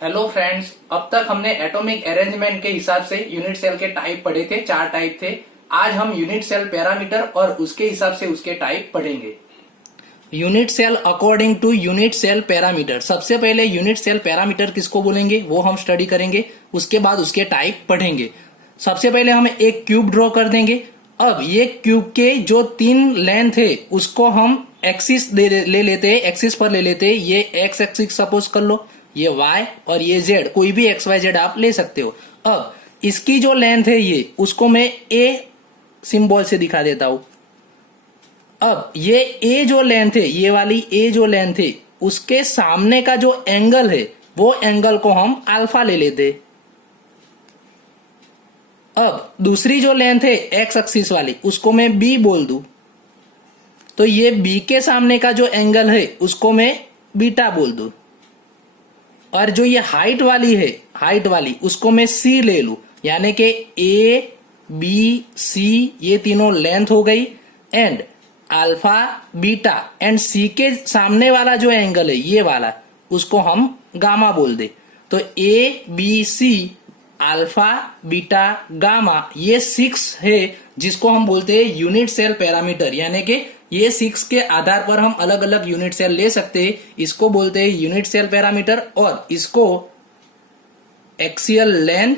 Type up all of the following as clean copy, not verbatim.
Hello friends, अब तक हमने एटॉमिक अरेंजमेंट के हिसाब से यूनिट सेल के टाइप पढ़े थे। 4 टाइप थे। आज हम यूनिट सेल पैरामीटर और उसके हिसाब से उसके टाइप पढ़ेंगे। Unit cell according to unit cell parameter. सबसे पहले यूनिट सेल पैरामीटर किसको बोलेंगे वो हम स्टडी करेंगे, उसके बाद उसके टाइप पढ़ेंगे। सबसे पहले हम एक क्यूब ड्रॉ कर देंगे। अब ये क्यूब के जो 3 लेंथ है उसको हम एक्सिस ले लेते हैं, एक्सिस पर ले लेते हैं। ये एक्स एक्सिस सपोज कर लो, ये y और ये z, कोई भी एक्स वाई जेड आप ले सकते हो। अब इसकी जो लेंथ है ये, उसको मैं a सिंबल से दिखा देता हूं। अब ये a जो लेंथ है, ये वाली a जो लेंथ है, उसके सामने का जो एंगल है वो एंगल को हम अल्फा ले लेते। अब दूसरी जो लेंथ है एक्स एक्सिस वाली, उसको मैं b बोल दूं, तो ये b के सामने का जो एंगल है उसको मैं बीटा बोल दूं। और जो ये हाइट वाली है, हाइट वाली, उसको मैं c ले लू, यानी कि a b c ये तीनों लेंथ हो गई। And alpha beta and c के सामने वाला जो एंगल है ये वाला, उसको हम गामा बोल दे। तो a b c alpha beta gamma ये 6 है, जिसको हम बोलते हैं यूनिट सेल पैरामीटर। यानी कि ये 6 के आधार पर हम अलग अलग यूनिट सेल ले सकते हैं। इसको बोलते हैं यूनिट सेल पैरामीटर, और इसको एक्सियल लेंथ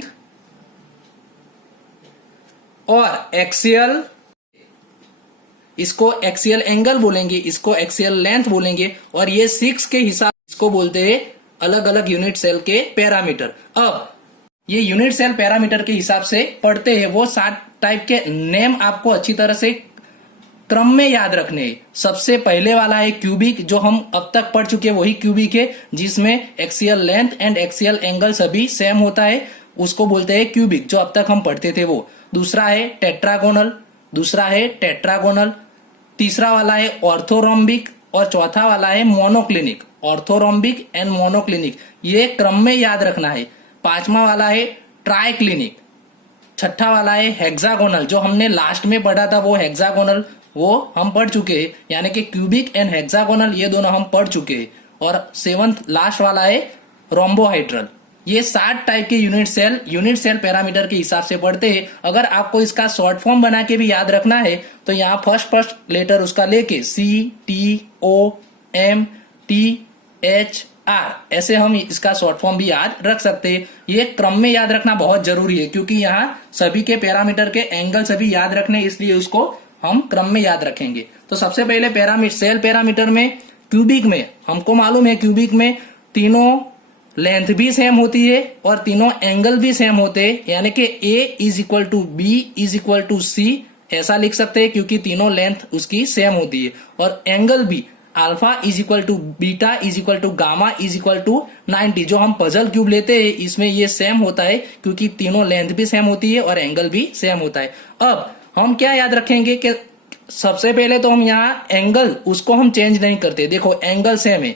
और एक्सियल, इसको एक्सियल एंगल बोलेंगे, इसको एक्सियल लेंथ बोलेंगे। और ये 6 के हिसाब इसको बोलते हैं अलग अलग यूनिट सेल के पैरामीटर। अब ये यूनिट सेल पैरामीटर के हिसाब से पढ़ते हैं, वो 7 टाइप के नेम आपको अच्छी तरह से क्रम में याद रखने हैं। सबसे पहले वाला है क्यूबिक, जो हम अब तक पढ़ चुके हैं वही क्यूबिक है, जिसमें axial length and axial angle सभी सेम होता है, उसको बोलते हैं क्यूबिक, जो अब तक हम पढ़ते थे वो। दूसरा है टेट्रागोनल, दूसरा है टेट्रागोनल, तीसरा वाला है ऑर्थोरोम्बिक, और चौथा वाला है मोनोक्लिनिक। ऑर्थोरोम्बिक एंड मोनोक्लिनिक ये क्रम में याद रखना है। पांचवा वाला है ट्राइक्लिनिक, छठा वाला है हेक्सागोनल, जो हमने लास्ट में पढ़ा था वो हेक्सागोनल, वो हम पढ़ चुके हैं, यानी कि क्यूबिक एंड हेक्सागोनल ये दोनों हम पढ़ चुके हैं। और 7th लास्ट वाला है रोम्बोहाइड्रल। ये 7 टाइप के यूनिट सेल पैरामीटर के हिसाब से पढ़ते हैं। अगर आपको इसका शॉर्ट फॉर्म बना के भी याद रखना है तो यहाँ फर्स्ट लेटर उसका लेके C T O M T H R ऐसे हम इसका शॉर्ट फॉर्म भी याद रख सकते हैं। ये क्रम में याद रखना बहुत जरूरी है, क्योंकि यहाँ सभी के पैरामीटर के एंगल सभी याद रखने, इसलिए उसको हम क्रम में याद रखेंगे। तो सबसे पहले सेल पैरामीटर में क्यूबिक में हमको मालूम है, क्यूबिक में तीनों लेंथ भी सेम होती है और तीनों एंगल भी सेम होते हैं, यानी कि A is equal to B is equal to C ऐसा लिख सकते हैं, क्योंकि तीनों लेंथ उसकी सेम होती है। और एंगल भी alpha is equal to beta is equal to gamma is equal to 90। जो हम पजल क्यूब लेते हैं इसमें ये सेम होता है, क्योंकि तीनों लेंथ भी सेम होती है और एंगल भी सेम होता है। अब हम क्या याद रखेंगे कि सबसे पहले तो हम यहाँ एंगल उसको हम चेंज नहीं करते। देखो एंगल सेम है,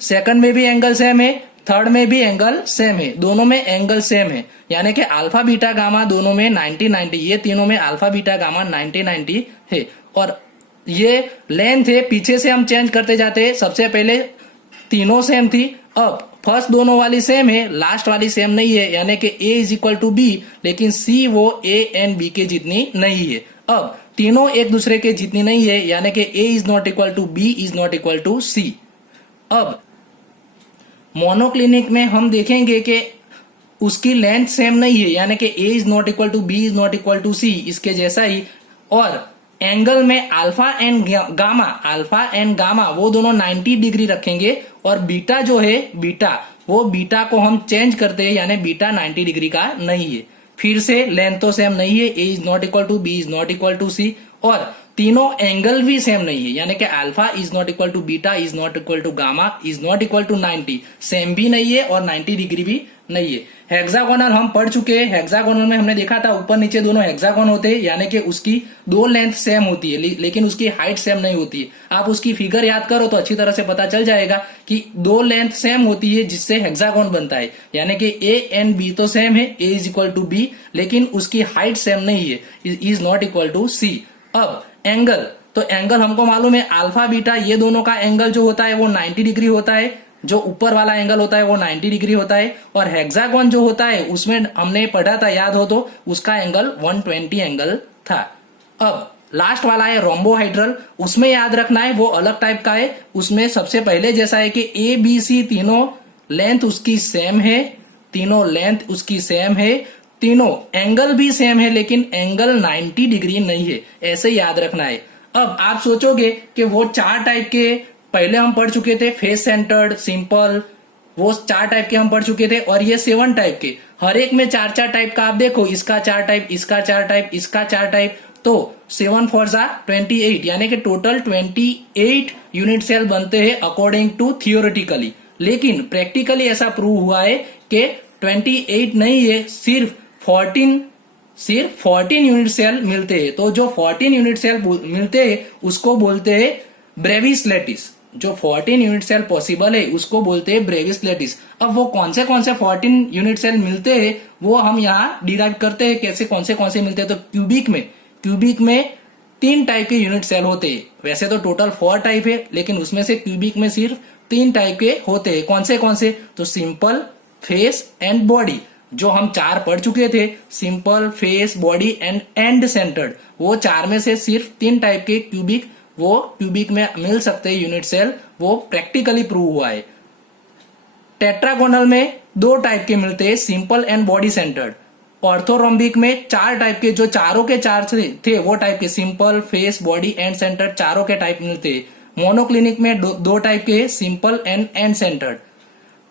सेकंड में भी एंगल सेम है, थर्ड में भी एंगल सेम है, दोनों में एंगल सेम है, यानी कि अल्फा बीटा गामा दोनों में 90-90, ये तीनों में अल्फा बीटा गामा 90-90 है। और ये लेंथ है, पीछे से हम चेंज करते जाते हैं। सबसे पहले तीनों सेम थी, अब फर्स्ट दोनों वाली सेम है, लास्ट वाली सेम नहीं है, यानी कि A is equal to B, लेकिन C वो A एंड B के जितनी नहीं है। अब तीनों एक दूसरे के जितनी नहीं है, यानी कि A is not equal to B is not equal to C। अब मोनोक्लिनिक में हम देखेंगे कि उसकी लेंथ सेम नहीं है, यानी कि A is not equal to B is not equal to C, इसके जैसा ही। और एंगल में अल्फा एंड गामा वो दोनों 90 डिग्री रखेंगे, और बीटा जो है वो बीटा को हम चेंज करते हैं, यानी बीटा 90 डिग्री का नहीं है। फिर से लेंथ तो सेम नहीं है, A is not equal to B is not equal to C, और तीनों एंगल भी सेम नहीं है, यानी कि alpha is not equal to beta is not equal to gamma is not equal to 90, same भी नहीं है और 90 डिग्री भी नहीं है। हेक्सागोनल हम पढ़ चुके हैं। हेक्सागोनल में हमने देखा था ऊपर नीचे दोनों हेक्सागोन होते हैं, यानी कि उसकी 2 लेंथ सेम होती है, लेकिन उसकी हाइट सेम नहीं होती है। आप उसकी फिगर याद करो तो अच्छी तरह से पता चल जाएगा कि 2 लेंथ सेम होती है, जिससे हेक्सागोन बनता है, यानी कि A एंड B तो सेम है, A is equal to B, लेकिन उसकी हाइट सेम नहीं है, is not equal to C। अब एंगल, तो एंगल हमको मालूम है अल्फा बीटा ये दोनों का एंगल जो होता है वो 90 डिग्री होता है, जो ऊपर वाला एंगल होता है वो 90 डिग्री होता है, और हेक्सागोन जो होता है उसमें हमने पढ़ा था, याद हो तो, उसका एंगल 120 एंगल था। अब लास्ट वाला है रोम्बोहाइड्रल, उसमें याद रखना है वो अलग टाइप का है। उसमें सबसे पहले जैसा है कि ए बी सी तीनों लेंथ उसकी सेम है, तीनों लेंथ उसकी सेम है, तीनों एंगल भी सेम है, लेकिन एंगल 90 डिग्री नहीं है, ऐसे याद रखना है। अब आप सोचोगे कि वो 4 टाइप के पहले हम पढ़ चुके थे, फेस सेंटर्ड, सिंपल, वो 4 टाइप के हम पढ़ चुके थे, और ये 7 टाइप के, हर एक में 4-4 टाइप का आप देखो, इसका 4 टाइप, इसका 4 टाइप, इसका 4 टाइप, तो 7 4 28, यानी कि टोटल 28 यूनिट सेल बनते हैं अकॉर्डिंग टू थियोरेटिकली। लेकिन प्रैक्टिकली ऐसा प्रूव हुआ है कि 28 नहीं है, सिर्फ 14 यूनिट सेल मिलते हैं। तो जो 14 यूनिट सेल मिलते हैं उसको बोलते हैं ब्रेविस लेटिस। जो 14 यूनिट सेल पॉसिबल है उसको बोलते हैं ब्रेविस लेटिस। अब वो कौन से 14 यूनिट सेल मिलते हैं वो हम यहाँ डिराइव करते हैं, कैसे कौन से मिलते हैं। तो क्यूबिक में 3 टाइप के यूनिट सेल होते हैं। वैसे तो टोटल 4 टाइप है, लेकिन उसमें से क्यूबिक में सिर्फ 3 टाइप के होते हैं। कौन से? तो सिंपल, फेस एंड बॉडी, जो हम 4 पढ़ चुके थे, simple, face, body and and centred. वो 4 में से सिर्फ 3 टाइप के क्यूबिक में मिल सकते हैं यूनिट सेल, वो प्रैक्टिकली प्रूव हुआ है। टेट्रागोनल में 2 टाइप के मिलते हैं, simple and body centred. Orthorhombic में 4 टाइप के, जो चारों के 4 थे वो टाइप के, simple, face, body and centred, चारों के टाइप मिलते हैं। मोनोक्लिनिक में 2 टाइप के, simple and and centred.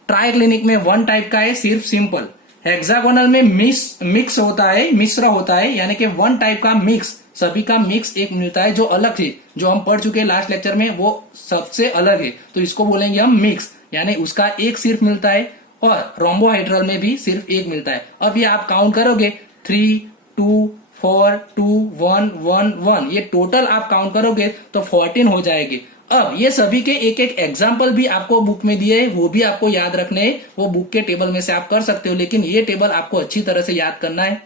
Triclinic में 1 टाइप का है, सिर्फ सिंपल। हेक्सागोनल में मिक्स होता है, मिश्र होता है, यानी कि 1 टाइप का मिक्स, सभी का मिक्स एक मिलता है, जो अलग है, जो हम पढ़ चुके हैं लास्ट लेक्चर में, वो सबसे अलग है, तो इसको बोलेंगे हम मिक्स, यानी उसका एक सिर्फ मिलता है। और रोम्बोहाइड्रल में भी सिर्फ एक मिलता है। अब ये आप काउंट करोगे 3 2 4 2 1 1 1, ये टोटल आप काउंट करोगे तो 14 हो जाएगी। अब ये सभी के एक एग्जाम्पल भी आपको बुक में दिए है, वो भी आपको याद रखने हैं, वो बुक के टेबल में से आप कर सकते हो, लेकिन ये टेबल आपको अच्छी तरह से याद करना है।